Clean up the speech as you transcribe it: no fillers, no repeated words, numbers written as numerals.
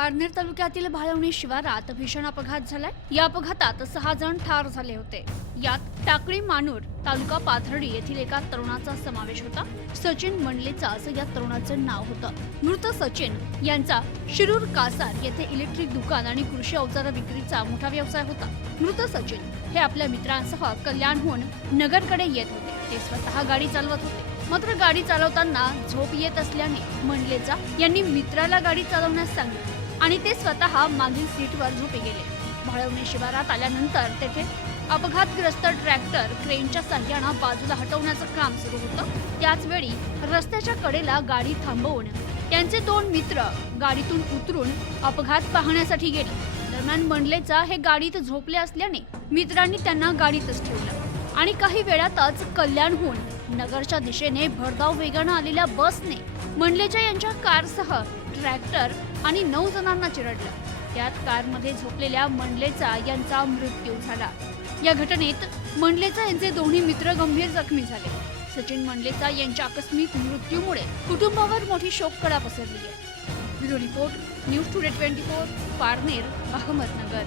पारनेर तालुक्यातील भाळवणी शिवारात भीषण अपघात झालाय। या अपघातात 6 जण ठार झाले होते। यात टाकळी मानूर तालुका पाथर्डी येथील एका तरुणाचा समावेश होता। सचिन मंडलेचा असं या तरुणाचं नाव होतं। मृत सचिन यांचा शिरूर कासार येथे इलेक्ट्रिक दुकान आणि कृषी अवजार विक्रीचा मोठा व्यवसाय होता। मृत सचिन हे आपल्या मित्रांसह कल्याणहून नगरकडे येत होते। ते स्वतः गाडी चालवत होते, मात्र गाडी चालवताना झोप येत असल्याने मंडलेचा यांनी मित्राला गाडी चालवण्यास सांगितले आणि ते स्वतः मागील सीटवर झोपी गेले। भाळवणी शिवारात आल्यानंतर तेथे अपघातग्रस्त ट्रॅक्टर क्रेनच्या साहाय्याने बाजूला हटवण्याचं काम सुरू होतं। त्याच वेळी रस्त्याच्या कडेला गाडी थांबवून त्यांचे 2 मित्र गाडीतून उतरून अपघात पाहण्यासाठी गेले। दरम्यान मंडलेचा हे गाडीत झोपले असल्याने मित्रांनी त्यांना गाडीतच ठेवलं आणि काही वेळातच कल्याणहून नगरच्या दिशेने भरधाव वेगाने आलेल्या बसने मंडलेच्या यांच्या कारसह ट्रॅक्टर आणि 9 जणांना चिरडलं। त्यात कारमध्ये झोपलेल्या मंडलेचा यांचा मृत्यू झाला। या घटनेत मंडलेचा यांचे दोन्ही मित्र गंभीर जखमी झाले। सचिन मंडलेचा यांच्या आकस्मिक मृत्यूमुळे कुटुंबावर मोठी शोककळा पसरली आहे। Bureau report, news today 24, Parner, Ahmednagar.